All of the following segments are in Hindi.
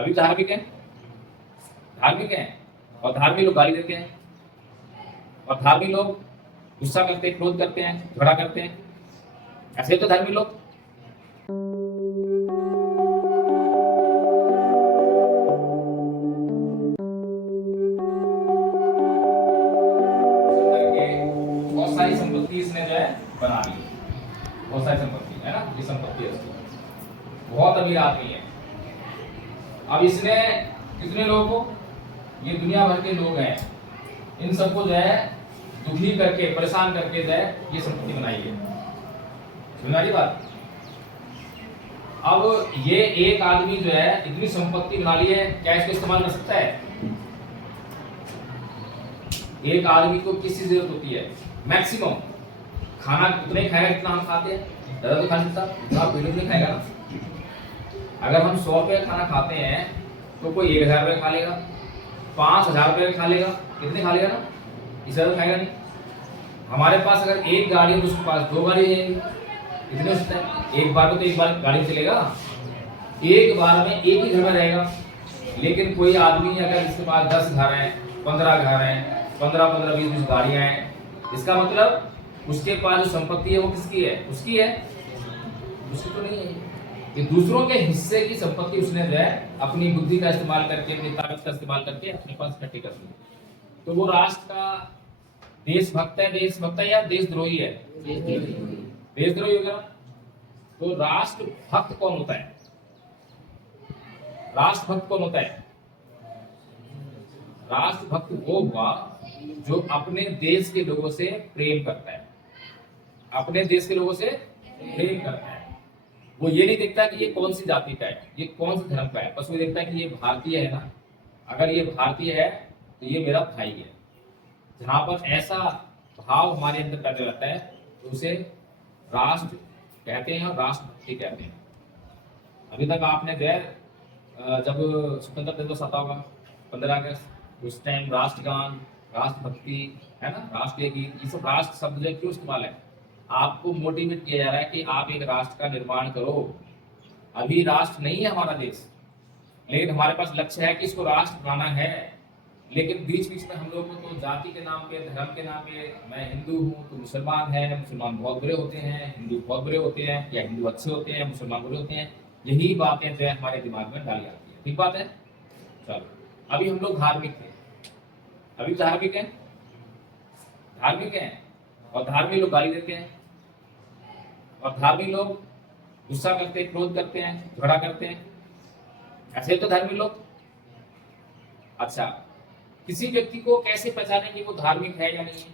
अभी धार्मिक है, धार्मिक है, और धार्मिक लोग गाली देते हैं, और धार्मिक लोग गुस्सा करते हैं, क्रोध करते हैं, झगड़ा करते हैं। ऐसे तो धार्मिक लोग। बहुत सारी संपत्ति इसने जो है बना ली, बहुत सारी संपत्ति है ना, ये संपत्ति है इसकी, बहुत अमीर आदमी है। अब इसने कितने लोगों को, ये दुनिया भर के लोग हैं, इन सबको जो है दुखी करके, परेशान करके जो है ये संपत्ति बनाई है। समझ आ रही बात? अब ये एक आदमी जो है इतनी संपत्ति बना ली है, क्या इसको इस्तेमाल कर सकता है? एक आदमी को किस चीज की जरूरत होती है? मैक्सिमम खाना उतना ही खाएगा जितना हम खाते हैं, ज्यादा तो खा सकता, उतना पेट नहीं खाएगा ना। अगर हम 100 रुपये खाना खाते हैं तो कोई 1000 रुपये खा लेगा, 5000 रुपये खा लेगा, कितने खा लेगा ना, इससे ज्यादा खाएगा नहीं। हमारे पास अगर एक गाड़ी है तो उसके पास 2 गाड़ी है, इतने हो सकता है। एक बार तो एक बार गाड़ी चलेगा, एक बार में एक ही घर में रहेगा। लेकिन कोई आदमी अगर इसके पास 10 घर हैं, 15 घर हैं, 15-15, 20-20 गाड़ियां हैं, इसका मतलब उसके पास जो संपत्ति है वो किसकी है? उसकी है, उसकी तो नहीं है। ये दूसरों के हिस्से की संपत्ति उसने जो है अपनी बुद्धि का इस्तेमाल करके, अपनी ताकत का इस्तेमाल करके अपने पास इकट्ठी कर ली। तो वो राष्ट्र का देशभक्त है, देशभक्त है या देशद्रोही है? देशद्रोही होगा। तो राष्ट्र भक्त कौन होता है? राष्ट्र भक्त कौन होता है? राष्ट्र भक्त वो हुआ जो अपने देश के लोगों से प्रेम करता है, अपने देश के लोगों से प्रेम करता है। वो ये नहीं देखता कि ये कौन सी जाति का है, ये कौन से धर्म का है, बस वो देखता है कि ये भारतीय है ना, अगर ये भारतीय है तो ये मेरा भाई है। जहां पर ऐसा भाव हमारे अंदर पैदा रहता है तो उसे राष्ट्र कहते हैं और राष्ट्रभक्ति कहते हैं। अभी तक आपने जो है जब स्वतंत्रता दिवस आता होगा 15 अगस्त, उस टाइम राष्ट्रगान, राष्ट्रभक्ति है ना, राष्ट्रीय गीत, ये सब राष्ट्र शब्द जो क्यों इस्तेमाल है? आपको मोटिवेट किया जा रहा है कि आप एक राष्ट्र का निर्माण करो। अभी राष्ट्र नहीं है हमारा देश, लेकिन हमारे पास लक्ष्य है कि इसको राष्ट्र बनाना है। लेकिन बीच बीच में हम लोग को तो जाति के नाम पे, धर्म के नाम पे, मैं हिंदू हूँ तो मुसलमान है, मुसलमान बहुत बुरे होते हैं, हिंदू बहुत बुरे होते हैं, या हिंदू अच्छे होते हैं, मुसलमान बुरे होते हैं, यही बातें जो है हमारे दिमाग में डाली जाती है। ठीक बात है। चलो, अभी हम लोग धार्मिक थे, अभी धार्मिक है, धार्मिक है, और धार्मिक लोग गाली देते हैं, और धार्मिक लोग गुस्सा करते हैं, क्रोध करते हैं, झगड़ा करते हैं। ऐसे तो धार्मिक लोग। अच्छा, किसी व्यक्ति को कैसे पहचाने कि वो धार्मिक है या नहीं है?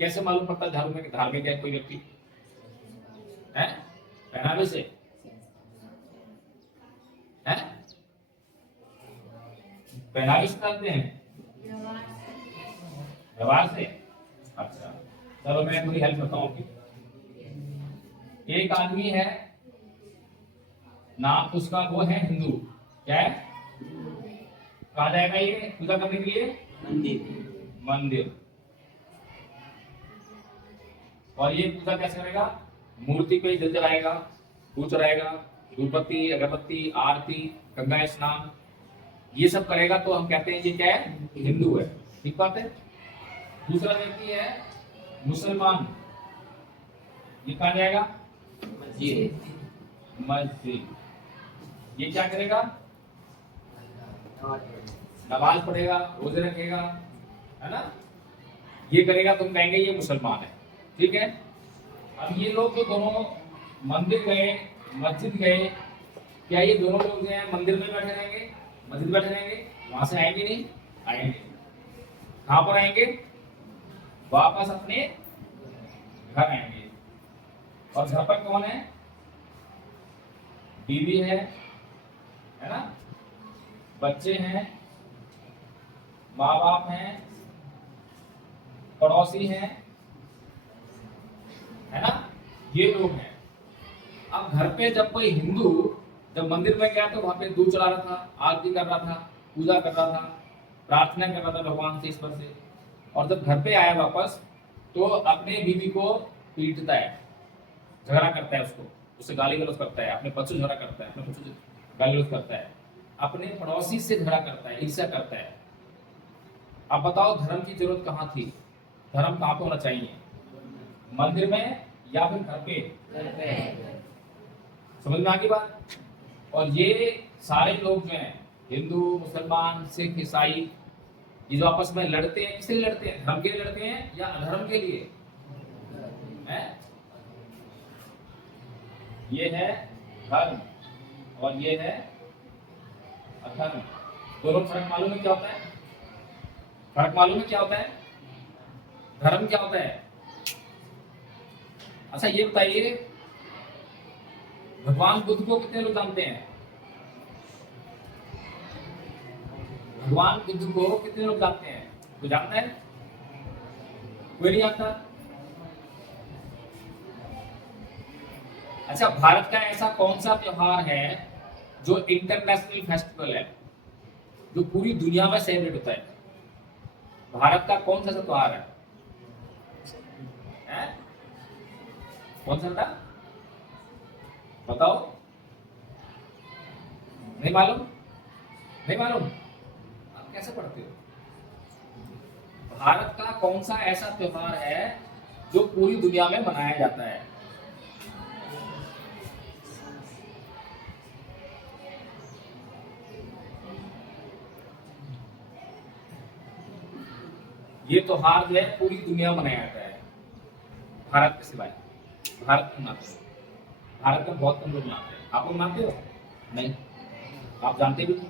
कैसे मालूम पड़ता है धार्मिक है कोई व्यक्ति? है पहनावे से है, पहनावे से जानते हैं, व्यवहार से। अच्छा, चलो मैं थोड़ी हेल्प करता हूँ। एक आदमी है, नाम उसका वो है हिंदू, क्या है? कहा जाएगा ये पूजा करने के लिए? मंदिर। मंदिर। और ये पूजा कैसे करेगा? मूर्ति पे जल जलाएगा, दूध चढ़ाएगा, धूपबत्ती, अगरबत्ती, आरती, गंगा स्नान, ये सब करेगा। तो हम कहते हैं ये क्या है? हिंदू है। ठीक बात है। दूसरा व्यक्ति है मुसलमान, ये कहा जाएगा? मस्जिद। मस्जिद। ये क्या करेगा? नमाज पढ़ेगा, रोजे रखेगा, है ना, ये करेगा। तुम कहेंगे ये मुसलमान है। ठीक है। अब ये लोग जो दोनों मंदिर गए, मस्जिद गए, क्या ये दोनों लोग जो है मंदिर में बैठे रहेंगे, मस्जिद बैठे रहेंगे? वहां से आएंगे नहीं? आएंगे। कहां पर आएंगे? वापस अपने घर आएंगे। और घर पर कौन है? बीवी है ना, बच्चे हैं, माँ बाप हैं, पड़ोसी हैं, है ना, ये लोग हैं। अब घर पे जब कोई हिंदू जब मंदिर में गया तो वहां पे दूध चढ़ा रहा था, आरती कर रहा था, पूजा कर रहा था, प्रार्थना कर रहा था भगवान से, ईश्वर से। और जब घर पे आया वापस तो अपने बीवी को पीटता है, झगड़ा करता है, उससे गाली गलौज करता है, अपने बच्चों झगड़ा करता है, अपने बच्चों से गाली गलौज करता है। अपने पड़ोसी से झगड़ा करता है, ईर्ष्या करता है। अब बताओ धर्म की जरूरत कहाँ थी? धर्म कहाँ पे होना चाहिए? मंदिर में या फिर घर पे? समझ में आ गई बात? और ये सारे लोग जो हैं, हिंदू, मुसलमान, सिख, ईसाई, ये जो आपस में लड़ते हैं, किसके लिए लड़ते हैं? धर्म के लिए लड़ते हैं या अधर्म के लिए? है? ये है धर्म और ये है अधर्म। दोनों फर्क मालूम है क्या होता है? फर्क मालूम है क्या होता है? धर्म क्या होता है? अच्छा ये बताइए, भगवान बुद्ध को कितने लोग जानते हैं? भगवान बुद्ध को कितने लोग जानते हैं? कोई जानता है? कोई नहीं जानता? अच्छा, भारत का ऐसा कौन सा त्योहार है जो इंटरनेशनल फेस्टिवल है, जो पूरी दुनिया में सेलिब्रेट होता है? भारत का कौन सा त्योहार है? कौन सा था? बताओ। नहीं मालूम? नहीं मालूम? आप कैसे पढ़ते हो? भारत का कौन सा ऐसा त्योहार है जो पूरी दुनिया में मनाया जाता है? ये त्योहार जो है पूरी दुनिया में मनाया जाता है, भारत के सिवाय। भारत में मनाते हैं, भारत में बहुत कम लोग मनाते हैं। आप लोग मानते हो? नहीं। आप जानते भी नहीं।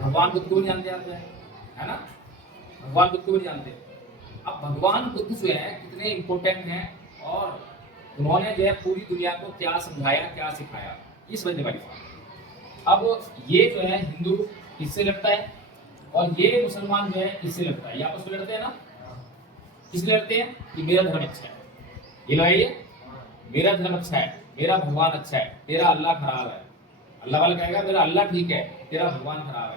भगवान बुद्ध को नहीं जानते आप, है ना? भगवान बुद्ध को भी नहीं जानते। अब भगवान बुद्ध जो है कितने इंपॉर्टेंट हैं और उन्होंने जो है पूरी दुनिया को क्या समझाया, क्या सिखाया, ये समझने वाली बात। अब ये जो है हिंदू इससे लड़ता है और ये मुसलमान जो है इससे लड़ता है। ये आपस में लड़ते हैं ना? किसलिए लड़ते हैं? कि मेरा धर्म अच्छा है। ये लगाइए, मेरा धर्म अच्छा है, मेरा भगवान अच्छा है, तेरा अल्लाह खराब है। अल्लाह वाला कहेगा मेरा अल्लाह ठीक है, तेरा भगवान खराब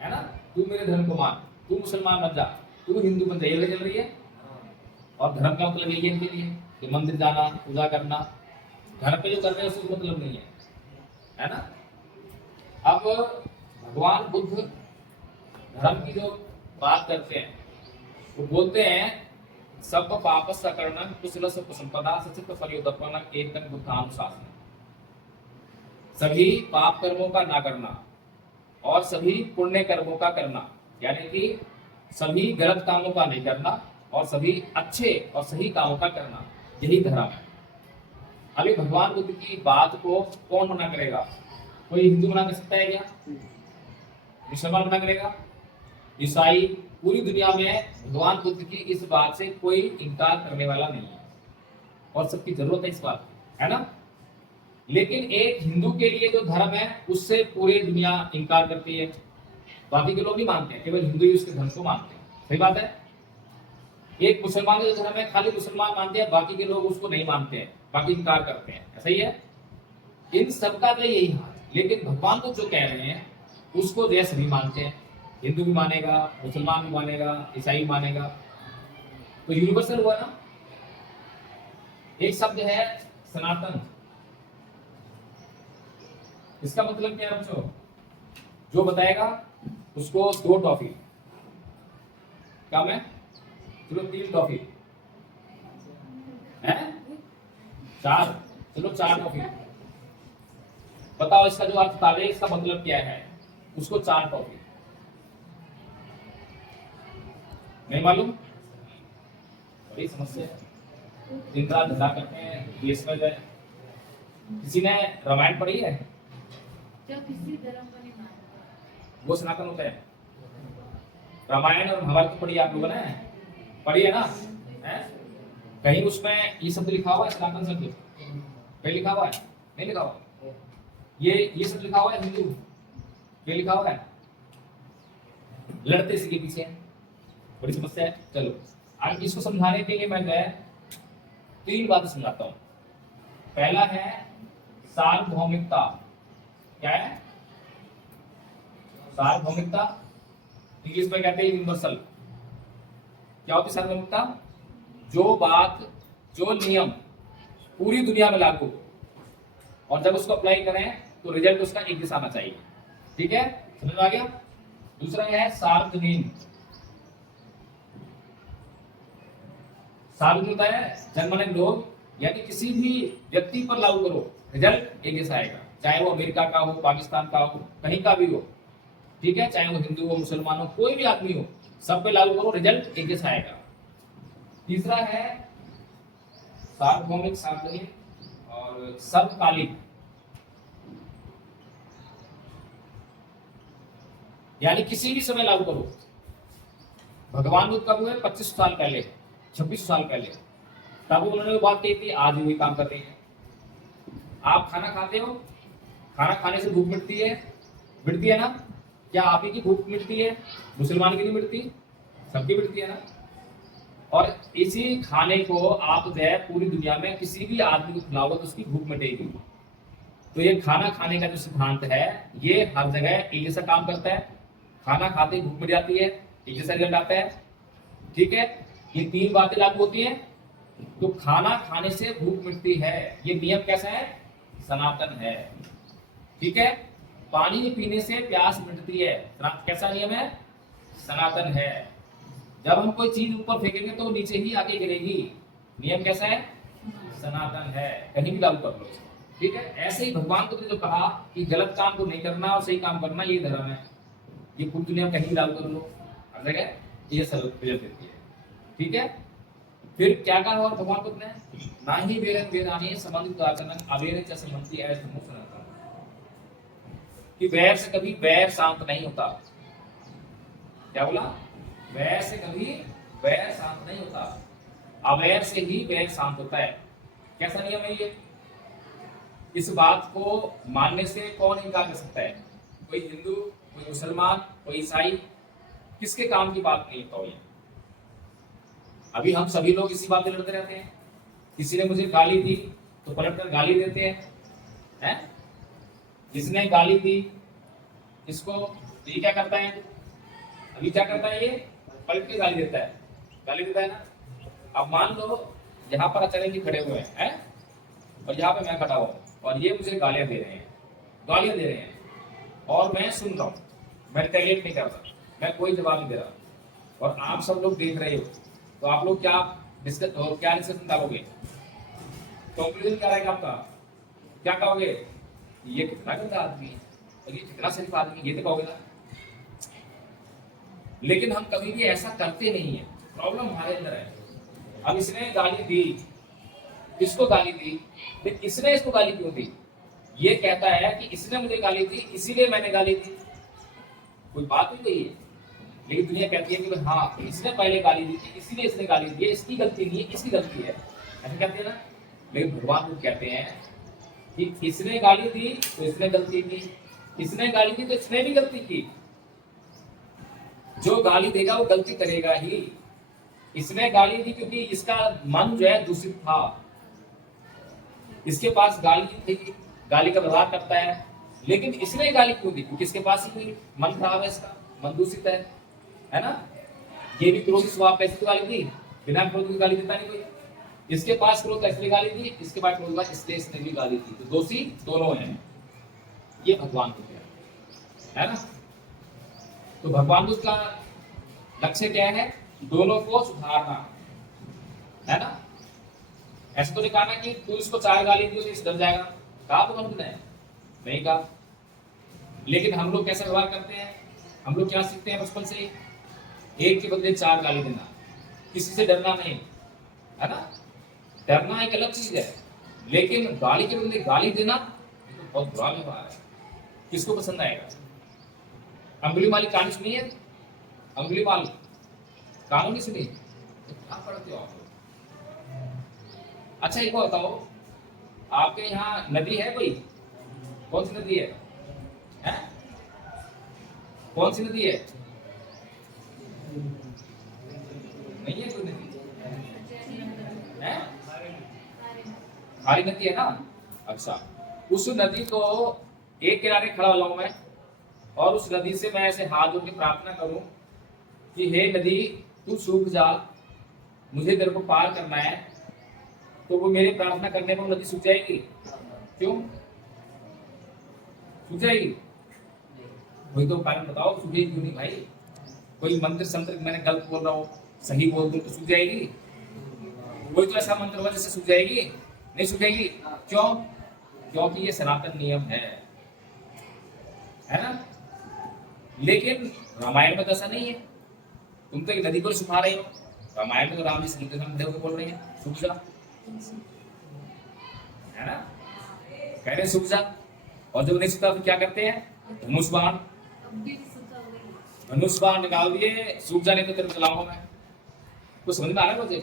है ना? तू मेरे धर्म को मान, तू मुसलमान बन जा, तू हिंदू बन जा। ये चल रही है। और धर्म का मतलब यही है इनके लिए कि मंदिर जाना, पूजा करना। घर पे जो कर रहे हैं उसको मतलब नहीं है ना? अब भगवान बुद्ध धर्म की जो बात करते हैं, वो बोलते हैं सब पाप सकरण कुशल संपदा सचित परियोदपन एकदम बुद्धानुशासन। सभी पाप कर्मों का ना करना और सभी पुण्य कर्मों का करना, यानी कि सभी गलत कामों का नहीं करना और सभी अच्छे और सही कामों का करना, यही धर्म है। अभी भगवान बुद्ध की बात को कौन मना करेगा? कोई हिंदू मना कर सकता है क्या? मुसलमान मना करेगा? ईसाई? पूरी दुनिया में भगवान बुद्ध की इस बात से कोई इनकार करने वाला नहीं है और सबकी जरूरत है इस बात, है ना? लेकिन एक हिंदू के लिए जो धर्म है उससे पूरी दुनिया इनकार करती है। बाकी के लोग नहीं मानते हैं, केवल हिंदू ही उसके धर्म को मानते हैं। सही बात है। एक मुसलमान का जो धर्म है खाली मुसलमान मानते हैं, बाकी के लोग उसको नहीं मानते हैं, बाकी इनकार करते हैं। ऐसा ही है। इन सबका तो यही हाल। लेकिन भगवान को जो कह रहे हैं उसको जो सभी मानते हैं। हिंदू भी मानेगा, मुसलमान भी मानेगा, ईसाई भी मानेगा, तो यूनिवर्सल हुआ ना। एक शब्द है सनातन। इसका मतलब क्या है बच्चों? जो बताएगा उसको 2 टॉफी। कम है? चलो 3 टॉफी है, 4, चलो 4 टॉफी। बताओ इसका जो अर्थ था इसका मतलब क्या है? उसको 4 टॉफी। नहीं मालूम? बड़ी समस्या है। दिन रात झगड़ा करते हैं देश में। किसी ने रामायण पढ़ी है? जो किसी धर्म को नहीं मानता वो सनातन होता है। रामायण और महाभारत पढ़ी आप लोगों ने? पढ़ी है ना? है? कहीं उसमें ये शब्द लिखा हुआ है सनातन शब्द? कहीं लिखा हुआ है? नहीं लिखा हुआ। ये शब्द लिखा हुआ है हिंदू? ये लिखा हुआ है? लड़ते इसी के पीछे। बड़ी समस्या है। चलो आज इसको समझाने के लिए मैं 3 बातें समझाता हूं। पहला है सार्वभौमिकता। क्या है? सार्वभौमिकता इंग्लिश में कहते हैं यूनिवर्सल। क्या होती है सार्वभौमिकता? जो बात, जो नियम पूरी दुनिया में लागू, और जब उसको अप्लाई करें तो रिजल्ट उसका एक जैसा आना चाहिए। ठीक है, समझ में आ गया। दूसरा है सार्वजनीन। सार्वजनिक होता है जनमानव लोग, यानी किसी भी व्यक्ति पर लागू करो रिजल्ट एक जैसा आएगा, चाहे वो अमेरिका का हो, पाकिस्तान का हो, कहीं का भी हो, ठीक है, चाहे वो हिंदू हो, मुसलमान हो, कोई भी आदमी हो, सब पे लागू करो रिजल्ट एक जैसा आएगा। तीसरा है सार्वभौमिक, सार्वजनिक और सर्वकालिक, यानी किसी भी समय लागू करो। भगवान बुद्ध कब हुए? 25 साल पहले, 26 साल पहले, तब उन्होंने वो बात कही थी, आज भी वही काम कर रही है। आप खाना खाते हो, खाना खाने से भूख मिटती है ना? क्या आप ही की भूख मिटती है? मुसलमान की नहीं मिटती? सबकी मिटती है ना? और इसी खाने को आप जो है पूरी दुनिया में किसी भी आदमी को खिलाओगे तो उसकी भूख मिटेगी। तो ये खाना खाने का जो सिद्धांत है, ये हर जगह एक जैसा काम करता है। खाना खाते ही भूख मिट जाती है, एक जैसा रिजल्ट आता है, ठीक है। ये तीन बातें लागू होती हैं। तो खाना खाने से भूख मिटती है, ये नियम कैसा है? सनातन है, ठीक है। पानी पीने से प्यास मिटती है, कैसा नियम है? सनातन है। जब हम कोई चीज ऊपर फेंकेंगे तो वो नीचे ही आके गिरेगी, नियम कैसा है? सनातन है। कहीं भी लागू कर लो इसको, ठीक है। ऐसे ही भगवान बुद्ध ने जो कहा कि गलत काम को नहीं करना और सही काम करना, ये धर्म है, ये पूरी दुनिया में कहीं भी लागू कर लो, हर जगह ये सब रिजल्ट देती है, ठीक है। फिर क्या कहा और भगवान बुद्ध ने? ना ही वेरन वेदानी संबंधित आचरण अवेर च संबंधी ऐसे मुक्त रहता, कि वैर से कभी वैर शांत नहीं होता। क्या बोला? वैर से कभी वैर शांत नहीं होता, अवैर से ही वैर शांत होता है। कैसा नियम है ये? इस बात को मानने से कौन इनकार कर सकता है? कोई हिंदू, कोई मुसलमान, कोई ईसाई, किसके काम की बात नहीं होता ये। अभी हम सभी लोग इसी बात पे लड़ते रहते हैं। किसी ने मुझे गाली दी तो पलट कर गाली देते हैं, जिसने गाली दी इसको, ये क्या करता है? अभी क्या करता है? ये पलट के गाली देता है ना। अब मान लो यहाँ पर अचानक ही खड़े हुए हैं, और यहाँ पे मैं खड़ा हूँ और ये मुझे गालियां दे रहे हैं और मैं सुन रहा हूँ, मैं रिटेलिएट नहीं कर रहा, मैं कोई जवाब नहीं दे रहा, और आप सब लोग देख रहे हो, तो आप लोग क्या डिस्कशन डालोगे? कंक्लूजन क्या रहेगा आपका? क्या कहोगे? ये कितना गंदा आदमी है और ये कितना शरीफ आदमी, ये तो कहोगे ना। लेकिन हम कभी भी ऐसा करते नहीं है, प्रॉब्लम हमारे अंदर है। अब इसने गाली दी, इसको गाली दी, लेकिन इसने इसको गाली क्यों दी? ये कहता है कि इसने मुझे गाली दी इसीलिए मैंने गाली दी। कोई बात ही नहीं है, लेकिन दुनिया कहती है कि हाँ, इसने पहले गाली दी थी इसलिए इसने गाली दी है, इसकी गलती नहीं है, इसकी गलती है, ऐसा कहते हैं ना। लेकिन भगवान लोग कहते हैं कि इसने गाली दी तो इसने गलती की, इसने गाली दी तो इसने भी गलती की। जो गाली देगा वो गलती करेगा ही। इसने गाली दी क्योंकि इसका मन जो है दूषित था, इसके पास गाली थी, गाली का व्यवहार करता है, लेकिन इसने गाली क्यों दी? क्योंकि इसके पास ही मन खराब है, इसका मन दूषित है ना। ये भी क्रोध स्वभाव, कैसे तो गाली दी? बिना क्रोध की गाली देता नहीं कोई। इसके पास क्रोध था इसलिए गाली दी, इसके पास क्रोध था इसलिए इसने भी गाली दी, तो दोषी दोनों हैं। ये भगवान बुद्ध है ना। तो भगवान बुद्ध का लक्ष्य क्या है? दोनों को सुधारना, है ना। ऐसा तो नहीं कहा ना कि तू इसको 4 गाली दी तो इस डर जाएगा, कहा भगवान बुद्ध ने? नहीं कहा। लेकिन हम लोग कैसा व्यवहार करते हैं? हम लोग क्या सीखते हैं बचपन से? एक के बदले 4 गाली देना, किसी से डरना नहीं, है ना। डरना एक अलग चीज है, लेकिन गाली के बदले गाली देना तो बहुत बुरा व्यवहार है। किसको पसंद आएगा? अंगुलीमाल की कहानी सुनी है? अंगुलीमाल कहानी नहीं सुनी? क्या पढ़ते हो आप लोग? अच्छा एक बात बताओ, आपके यहाँ नदी है कोई? कौन सी नदी है? हैं? कौन सी नदी है? नहीं है कोई नदी? हैं? खारी नदी है ना। अच्छा, उस नदी को एक किनारे खड़ा हुआ हूं मैं, और उस नदी से मैं ऐसे हाथ जोड़ के प्रार्थना करूं कि हे नदी तू सूख जा, मुझे तेरे को पार करना है, तो वो मेरी प्रार्थना करने पर नदी सूख जाएगी? क्यों सूख जाएगी? कोई तो कारण बताओ, सूझेगी क्यों नहीं भाई? कोई मंत्र संत्र मैंने गलत बोल रहा हूँ, सही बोल दूं तो सूझ जाएगी? कोई तो ऐसा मंत्र होगा जिससे सूझ जाएगी? नहीं सूझेगी। क्यों? क्योंकि ये सनातन नियम है ना? लेकिन रामायण में तो ऐसा नहीं है। तुम तो एक नदी को सुखा रहे हो, रामायण में तो राम जी समुद्र में खड़े होकर बोल रहे हैं सूख जा, है ना? कह रहे हैं सूख जा, और जब नहीं सूखता तो क्या करते हैं? धनुष बाण, अब भी सुखा हुआ धनुष बाण निकाल दिए, सूख जाने तो तेरे चलाऊंगा मैं। कुछ समझ में आ रहा है मुझे?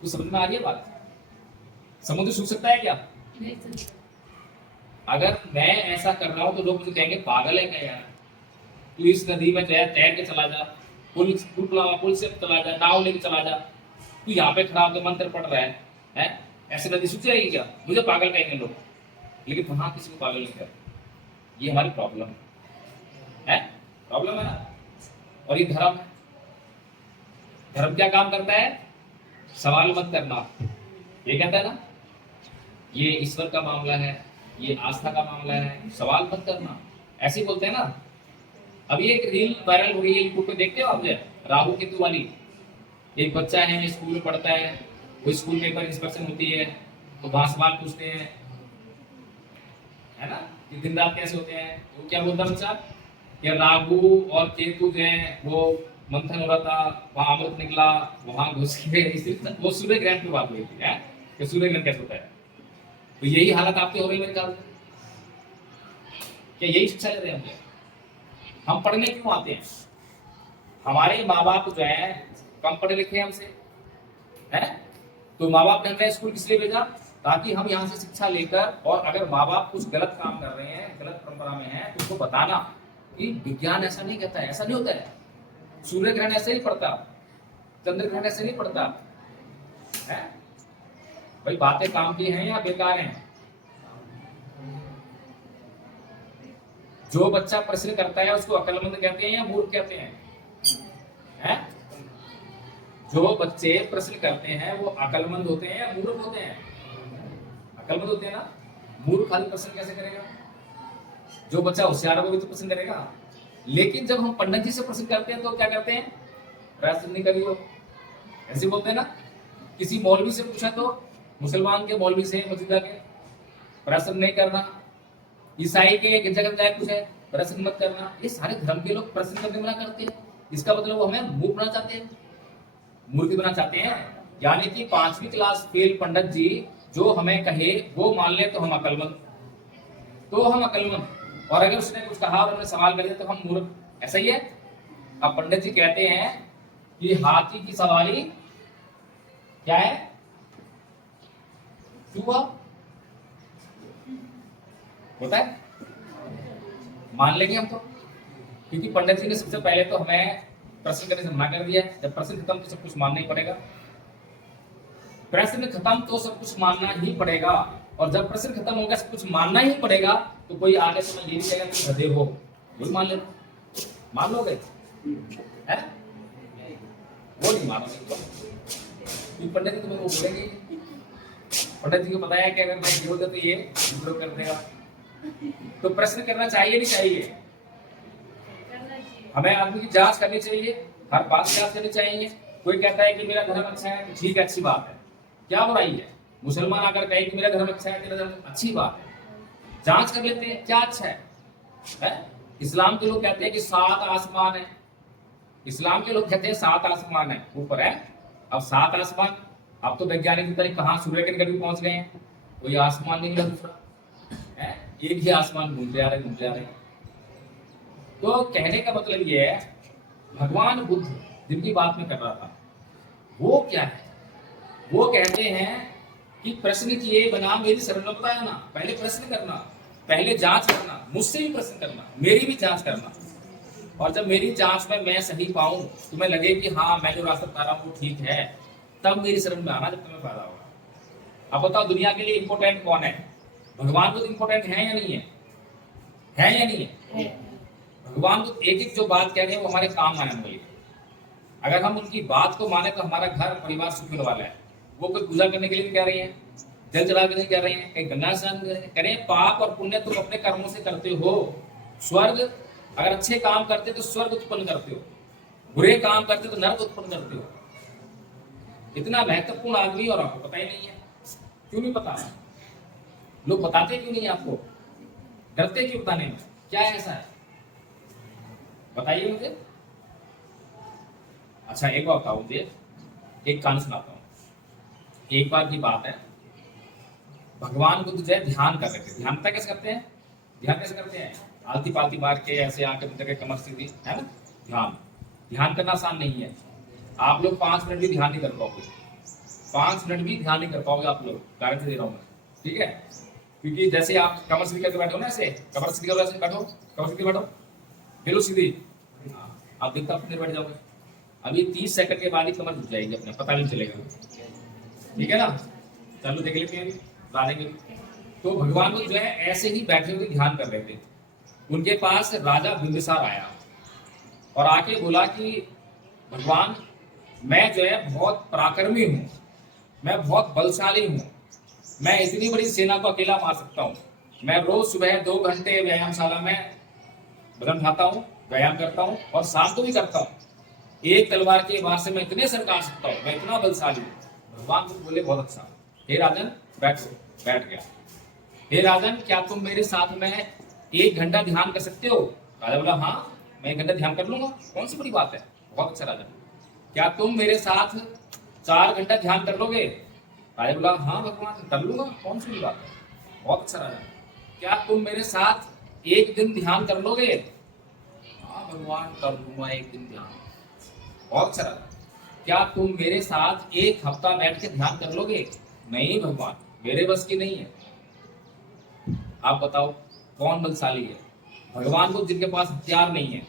कुछ समझ में आ रही है बात? समुद्र सूख सकता है क्या? नहीं सकता। अगर मैं ऐसा कर रहा हूं तो लोग मुझे कहेंगे पागल है क्या यार, तू इस नदी में तैर के चला जा, पुल से चला जा, नाव लेके चला जा, तू यहाँ पे खड़ा होकर मंत्र पढ़ रहा है? ऐसे नदी सूख जाएगी क्या? मुझे पागल कहेंगे लोग, लेकिन वहां किसी को पागल नहीं करते। ये हमारी प्रॉब्लम है, प्रॉब्लम है ना? और ये धर्म है। धर्म क्या काम करता है? सवाल मत करना। ये कहता है ना, ये ईश्वर का मामला है, ये आस्था का मामला है, सवाल मत करना, ऐसे ही बोलते हैं ना। अभी एक रील वायरल हो रही है यूट्यूब पे, देखते हो आप? जो राहु केतु वाली, एक बच्चा है स्कूल में पढ़ता है, वो स्कूल में एक बार इंस्पेक्शन होती है तो वहां सवाल पूछते हैं, है ना, कि दिन रात कैसे होते हैं। तो क्या बोलता बच्चा कि राहु और केतु जो है वो मंथन हो रहा था, वहां अमृत निकला, वहां घुस गए। वो सूर्य ग्रहण की बात हुई थी कि सूर्य ग्रहण कैसे होता है। तो यही हालत आपकी हो रही मेरे ख्याल से। क्या यही शिक्षा ले रहे हैं हम पढ़ने क्यों आते हैं? हमारे माँ बाप जो है कम पढ़े लिखे हैं हमसे, है? तो माँ बाप ने हमें स्कूल किस लिए भेजा? ताकि हम यहाँ से शिक्षा लेकर, और अगर माँ बाप कुछ गलत काम कर रहे हैं, गलत परंपरा में है, तो उसको बताना कि विज्ञान ऐसा नहीं कहता है, ऐसा नहीं होता है, सूर्य ग्रहण ऐसे नहीं पड़ता, चंद्र ग्रहण ऐसे नहीं पड़ता है। भाई बातें काम की हैं या बेकार हैं? जो बच्चा प्रश्न करता है उसको अक्लमंद कहते हैं या मूर्ख कहते हैं? जो बच्चे प्रश्न करते हैं वो अक्लमंद होते हैं या मूर्ख होते हैं? अक्लमंद होते हैं ना। मूर्ख खाली प्रश्न कैसे करेगा? जो बच्चा होशियार होगा वो भी तो प्रश्न करेगा। लेकिन जब हम पंडित जी से प्रश्न करते हैं तो क्या करते हैं? प्रश्न नहीं करियो, ऐसे बोलते हैं ना। किसी मौलवी से पूछा तो, मुसलमान के मौलवी से, मस्जिदा के, प्रश्न नहीं करना। ईसाई के गिरजा घर जाए पूछे, प्रश्न मत करना। ये सारे धर्म के लोग प्रश्न करने मना करते हैं। इसका मतलब वो हमें मूर्ख बनाना चाहते हैं, मूर्ख बनाना चाहते हैं। यानी कि 5वीं क्लास फेल पंडित जी जो हमें कहे वो मान ले तो हम अकलमंद, तो हम अकलमंद। और अगर उसने कुछ कहा और हमने सवाल कर दिया तो हम मूर्ख। ऐसा ही है। अब पंडित जी कहते हैं कि हाथी की सवारी क्या है? चूहा होता है। मान लेंगे हम तो, क्योंकि पंडित जी ने सबसे पहले तो हमें प्रश्न करने से मना कर दिया। जब प्रश्न खत्म तो सब कुछ मानना ही पड़ेगा। प्रश्न खत्म तो सब कुछ मानना ही पड़ेगा। और जब प्रश्न खत्म होगा, सब कुछ मानना ही पड़ेगा, तो कोई आगे से ये नहीं कहेगा तुम गधे हो, वो मान लेना। मान लोगे? है? वो नहीं मानोगे। पंडित जी तुम्हें वो बोलेंगे। पंडित जी को पता है कि अगर मैं विरोध है तो ये विरोध कर देगा। तो प्रश्न करना चाहिए नहीं चाहिए? हमें आदमी की जांच करनी चाहिए, हर बात की जांच करनी चाहिए। कोई कहता है कि मेरा धर्म अच्छा है, ठीक है, अच्छी बात है, क्या बुराई है? मुसलमान आकर कहे कि मेरा धर्म अच्छा है, तेरा धर्म, अच्छी बात है, जांच कर लेते हैं क्या अच्छा है? इस्लाम के लोग कहते हैं कि 7 आसमान है। इस्लाम के लोग कहते हैं 7 आसमान है ऊपर है। अब 7 आसमान, अब तो वैज्ञानिक पता नहीं कहाँ सूर्य के निकट भी पहुंच गए हैं। कोई आसमान नहीं मिला दूसरा है, एक ही आसमान घूमते आ रहे। तो कहने का मतलब ये है, भगवान बुद्ध जिनकी बात में कर रहा था, वो क्या है? वो कहते हैं कि प्रश्न किए बना मेरी शरण में बताया ना। पहले प्रश्न करना, पहले जांच करना, मुझसे भी प्रश्न करना, मेरी भी जांच करना। और जब मेरी जांच में मैं सही पाऊं, तुम्हें लगे कि हाँ मैं जो रास्ता बता रहा हूँ वो ठीक है, तब मेरी शरण में आना, जब तुम्हें फायदा होगा। अब बताओ दुनिया के लिए इंपॉर्टेंट कौन है? भगवान बुद्ध इंपॉर्टेंट है या नहीं है? है या नहीं है? भगवान बुद्ध एक एक जो बात कह रहे हैं वो हमारे काम आने वाली है। अगर हम उनकी बात को माने तो हमारा घर परिवार सुख होने वाला है। वो कोई पूजा करने के लिए नहीं कह रही है, जल चढ़ा के नहीं कह रही है, कहीं गंगा स्नान करें। पाप और पुण्य तुम अपने कर्मों से करते हो, स्वर्ग, अगर अच्छे काम करते तो स्वर्ग उत्पन्न करते हो, बुरे काम करते तो नरक उत्पन्न करते हो। इतना महत्वपूर्ण आदमी और आपको पता ही नहीं है। क्यों नहीं पता? लोग बताते क्यों नहीं आपको? डरते क्यों बताने में? क्या है ऐसा है? बताइए मुझे। अच्छा एक बार बताओ मुझे, एक कहानी सुनाता हूँ। एक बार की बात है, भगवान बुद्ध जो है ध्यान कर रहे थे। ध्यान पता कैसे करते हैं? ध्यान कैसे करते हैं? आलती पालती मार के ऐसे आके बंद करके कमर सीधी, है ना? ध्यान, ध्यान करना आसान नहीं है। आप लोग 5 मिनट भी ध्यान नहीं कर पाओगे। 5 मिनट भी ध्यान नहीं कर पाओगे आप लोग, गारंटी दे रहा हूँ मैं, ठीक है? क्योंकि जैसे आप कमर सीधी करके बैठो ना, ऐसे कमर सीधी करो, ऐसे बैठो, कमर सीधी बैठो, बिल्कुल सीधी। हाँ, आप दिखता अपने बैठ जाओगे। अभी 30 सेकंड के बाद ही कमर झुक जाएगी अपने, पता नहीं चलेगा, ठीक है ना? चलो देख लेते हैं, बता देंगे। तो भगवान बुद्ध जो है ऐसे ही बैठे हुए ध्यान कर रहे थे। उनके पास राजा बिंबिसार आया और आके बोला कि भगवान, मैं जो है बहुत पराक्रमी हूँ, मैं बहुत बलशाली हूँ, मैं इतनी बड़ी सेना को अकेला मार सकता हूँ। मैं रोज सुबह 2 घंटे व्यायामशाला में वजन उठाता हूँ, व्यायाम करता हूँ और शाम को भी करता हूँ। एक तलवार के वार से मैं इतने सर काट सकता हूँ, मैं इतना बलशाली हूँ। भगवान बुद्ध बोले बहुत अच्छा, हे राजन बैठो। बैठ गया। हे राजन, क्या तुम मेरे साथ में 1 घंटा ध्यान कर सकते हो? राजा बोला हाँ, मैं 1 घंटा ध्यान कर लूंगा, कौन सी बड़ी बात है। बहुत अच्छा राजन। क्या तुम मेरे साथ 4 घंटा ध्यान कर लोगे? राजा बोला हाँ भगवान, कर लूंगा, कौन सी बड़ी बात है। बहुत अच्छा राजन। क्या तुम मेरे साथ 1 दिन ध्यान कर लोगे? हाँ भगवान, कर लूंगा 1 दिन ध्यान। बहुत अच्छा राजन। क्या तुम मेरे साथ 1 हफ्ता बैठ के ध्यान कर लोगे? नहीं भगवान, मेरे बस की नहीं है। आप बताओ कौन बलशाली है? भगवान को, जिनके पास हथियार नहीं है,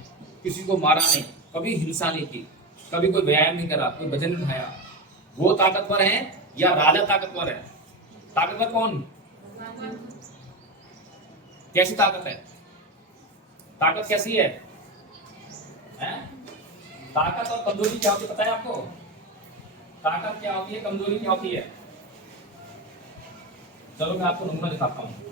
किसी को मारा नहीं, कभी हिंसा नहीं की, कभी कोई व्यायाम नहीं करा, कोई वजन नहीं उठाया, वो ताकतवर है या राजा ताकतवर है? ताकतवर कौन? कैसी ताकत है? ताकत कैसी है? हैं? ताकत और कमजोरी क्या होती है पता है आपको? ताकत क्या होती है, कमजोरी क्या होती है? चलो मैं आपको नमूना दिखाता हूँ।